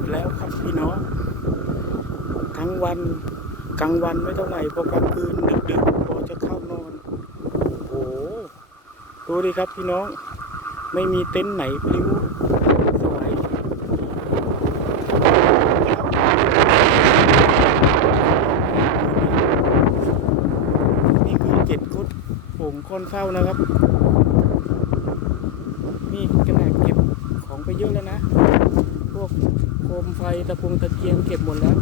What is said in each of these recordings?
กแล้วครับพี่น้องทั้งวันกลางวันไม่เท่าไหร่พอกลางคืนดึกๆพอจะเข้านอนโอ้โหดูดิครับพี่น้อง ไม่มีเต็นท์ไหนปลิวสวยนี่คือเจ็ดคุดโป่งค่อนเข้านะครับ นี่ขนาดเก็บของไปเยอะแล้วนะ มไฟตะกงตะเกียงเก็บหมดแล้ว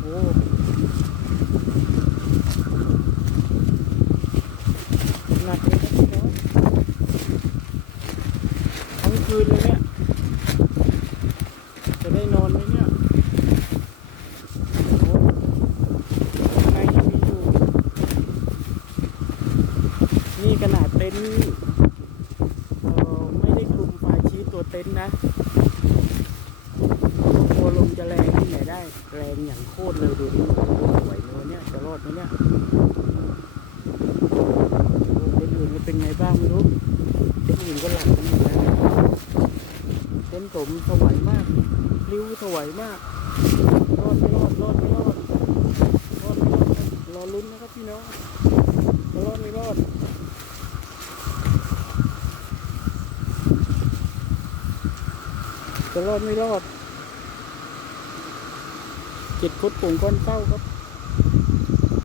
โอ้หนักเลยครับพี่น้องทั้งคืนเลยเนี่ย จะได้นอนไหมเนี่ยโอ้ข้างยังมีอยู่นี่ขนาดเต็นท์เอ่อไม่ได้คลุมฝาชี ตัวเต็นท์นะกลัวลมจะแรงที่ไหนได้ แรงอย่างโคตรเลยดูดิไหวไหมวะเนี่ยจะรอดไหมเนี่ยโอ้เต็นท์อื่นเป็นไงบ้างไม่รู้เต็นท์อื่นก็หลับกันหมดแล้วเต็นท์ผมถวยมากริ้วถวยมาก รอดไม่รอดรอดไม่รอดรอดไม่รอดครับรอลุ้นนะครับพี่น้องรอดไม่รอด จะรอดไม่รอดเจ็ดคดปุ่งก้อนเป้าครับ